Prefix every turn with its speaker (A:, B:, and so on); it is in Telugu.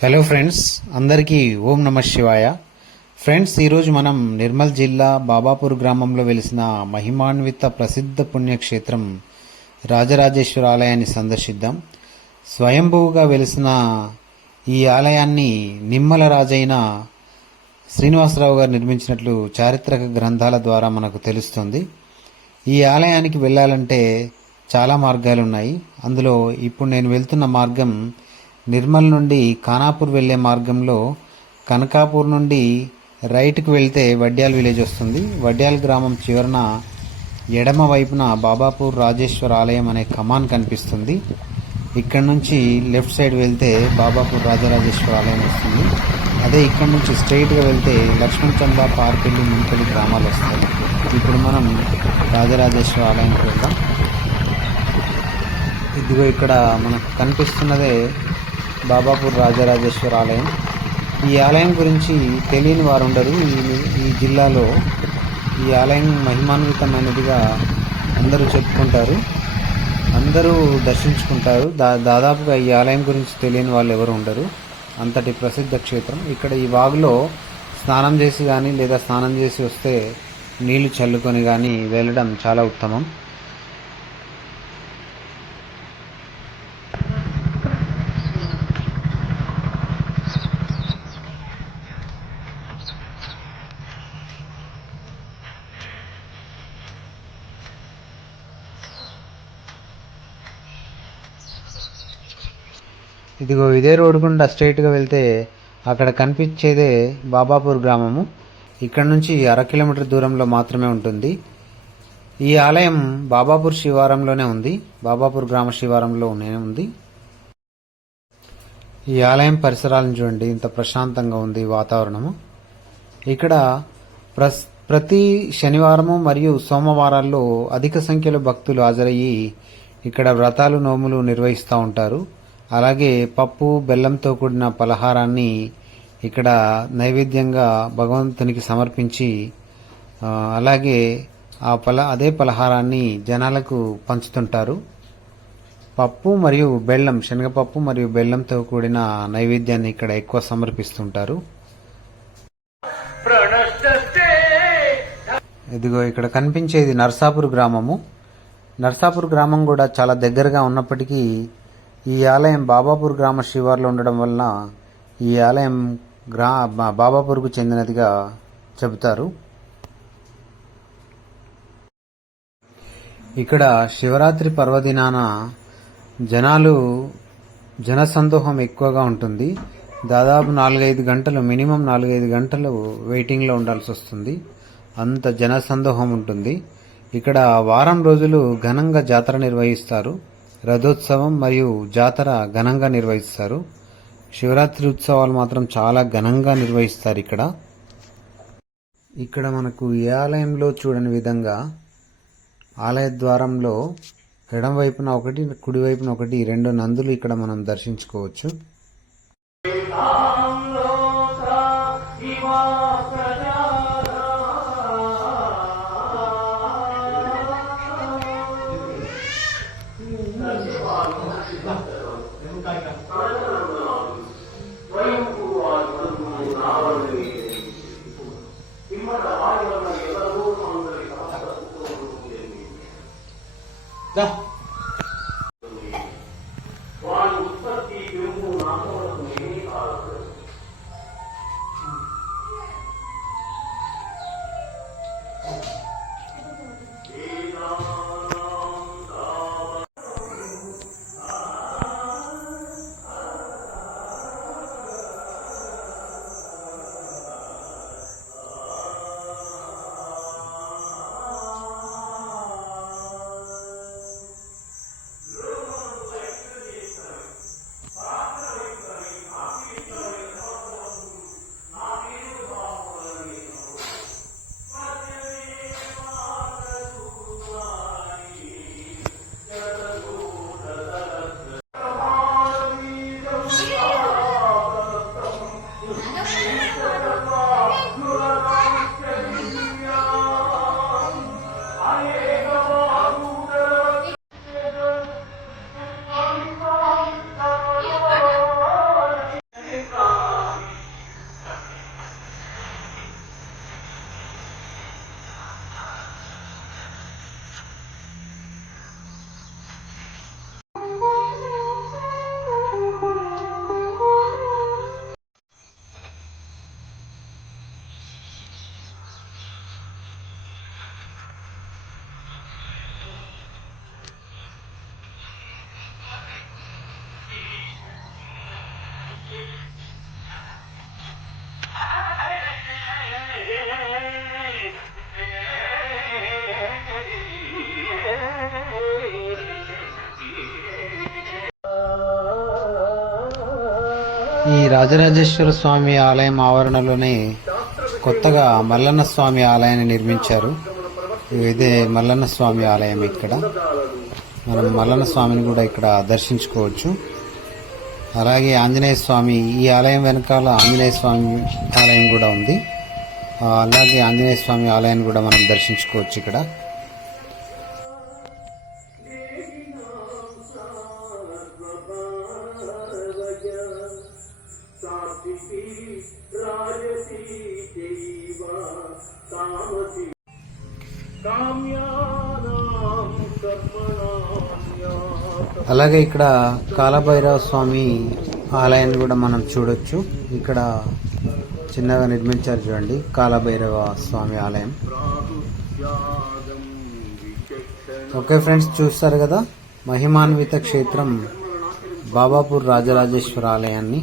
A: హలో ఫ్రెండ్స్ అందరికీ ఓం నమ శివాయ. ఫ్రెండ్స్ ఈరోజు మనం నిర్మల్ జిల్లా బాబాపూర్ గ్రామంలో వెలిసిన మహిమాన్విత ప్రసిద్ధ పుణ్యక్షేత్రం రాజరాజేశ్వర ఆలయాన్ని సందర్శిద్దాం. స్వయంభూగా వెలిసిన ఈ ఆలయాన్ని నిమ్మల రాజైన శ్రీనివాసరావు గారు నిర్మించినట్లు చారిత్రక గ్రంథాల ద్వారా మనకు తెలుస్తుంది. ఈ ఆలయానికి వెళ్ళాలంటే చాలా మార్గాలు ఉన్నాయి అందులో ఇప్పుడు నేను వెళ్తున్న మార్గం నిర్మల్ నుండి ఖానాపూర్ వెళ్ళే మార్గంలో కనకాపూర్ నుండి రైట్కి వెళ్తే వడ్యాల్ విలేజ్ వస్తుంది. వడ్యాల్ గ్రామం చివరన ఎడమ వైపున బాబాపూర్ రాజేశ్వర ఆలయం అనే కమాన్ కనిపిస్తుంది. ఇక్కడ నుంచి లెఫ్ట్ సైడ్ వెళ్తే బాబాపూర్ రాజరాజేశ్వర ఆలయం వస్తుంది. అదే ఇక్కడ నుంచి స్ట్రైట్గా వెళ్తే లక్ష్మణ్ చంద పార్పెల్లి ముంపల్లి గ్రామాలు వస్తాయి. ఇప్పుడు మనం రాజరాజేశ్వర ఆలయానికి వెళ్దాం. ఇదిగో ఇక్కడ మనకు కనిపిస్తున్నదే బాబాపూర్ రాజరాజేశ్వర ఆలయం. ఈ ఆలయం గురించి తెలియని వారు ఉండరు ఈ ఈ జిల్లాలో ఈ ఆలయం మహిమాన్వితమైనదిగా అందరూ చెప్పుకుంటారు. అందరూ దర్శించుకుంటారు. దా దాదాపుగా ఈ ఆలయం గురించి తెలియని వాళ్ళు ఎవరు ఉండరు. అంతటి ప్రసిద్ధ క్షేత్రం. ఇక్కడ ఈ వాగులో స్నానం చేసి కానీ లేదా స్నానం చేసి వస్తే నీళ్ళు చల్లుకొని కానీ వెళ్ళడం చాలా ఉత్తమం. ఇదిగో ఇదే రోడ్డు గుండా స్ట్రైట్గా వెళ్తే అక్కడ కనిపించేదే బాబాపూర్ గ్రామము. ఇక్కడ నుంచి అర కిలోమీటర్ దూరంలో మాత్రమే ఉంటుంది. ఈ ఆలయం బాబాపూర్ శివారంలోనే ఉంది. బాబాపూర్ గ్రామ శివారంలోనే ఉంది. ఈ ఆలయం పరిసరాలను చూడండి. ఇంత ప్రశాంతంగా ఉంది వాతావరణము. ఇక్కడ ప్రస్ ప్రతి శనివారము మరియు సోమవారాల్లో అధిక సంఖ్యలో భక్తులు హాజరయ్యి ఇక్కడ వ్రతాలు నోములు నిర్వహిస్తూ ఉంటారు. అలాగే పప్పు బెల్లంతో కూడిన పలహారాన్ని ఇక్కడ నైవేద్యంగా భగవంతునికి సమర్పించి అలాగే ఆ పల అదే పలహారాన్ని జనాలకు పంచుతుంటారు. పప్పు మరియు బెల్లం శనగపప్పు మరియు బెల్లంతో కూడిన నైవేద్యాన్ని ఇక్కడ ఎక్కువ సమర్పిస్తుంటారు. ఇదిగో ఇక్కడ కనిపించేది నర్సాపూర్ గ్రామము. నర్సాపూర్ గ్రామం కూడా చాలా దగ్గరగా ఉన్నప్పటికీ ఈ ఆలయం బాబాపూర్ గ్రామ శివార్లో ఉండడం వలన ఈ ఆలయం గ్రా బాబాపూర్కు చెందినదిగా చెబుతారు. ఇక్కడ శివరాత్రి పర్వదినాన జనాలు జనసందోహం ఎక్కువగా ఉంటుంది. దాదాపు నాలుగైదు గంటలు మినిమం నాలుగైదు గంటలు వెయిటింగ్లో ఉండాల్సి వస్తుంది. అంత జనసందోహం ఉంటుంది. ఇక్కడ వారం రోజులు ఘనంగా జాతర నిర్వహిస్తారు. రథోత్సవం మరియు జాతర ఘనంగా నిర్వహిస్తారు. శివరాత్రి ఉత్సవాలు మాత్రం చాలా ఘనంగా నిర్వహిస్తారు ఇక్కడ. ఇక్కడ మనకు ఏ ఆలయంలో చూడని విధంగా ఆలయ ద్వారంలో ఎడం వైపున ఒకటి కుడి వైపున ఒకటి రెండు నందులు ఇక్కడ మనం దర్శించుకోవచ్చు. ఈ రాజరాజేశ్వర స్వామి ఆలయం ఆవరణలోనే కొత్తగా మల్లన్న స్వామి ఆలయాన్ని నిర్మించారు. ఇదే మల్లన్న స్వామి ఆలయం ఇక్కడ. మనం మల్లన్న స్వామిని కూడా ఇక్కడ దర్శించుకోవచ్చు. అలాగే ఆంజనేయ స్వామి ఈ ఆలయం వెనకాల ఆంజనేయ స్వామి ఆలయం కూడా ఉంది. అలాగే ఆంజనేయ స్వామి ఆలయాన్ని కూడా మనం దర్శించుకోవచ్చు ఇక్కడ. అలాగే ఇక్కడ కాలభైరవ స్వామి ఆలయాన్ని కూడా మనం చూడొచ్చు. ఇక్కడ చిన్నగా నిర్మించారు చూడండి కాలభైరవ స్వామి ఆలయం. ఓకే ఫ్రెండ్స్ చూస్తారు కదా మహిమాన్విత క్షేత్రం బాబాపూర్ రాజరాజేశ్వర ఆలయాన్ని.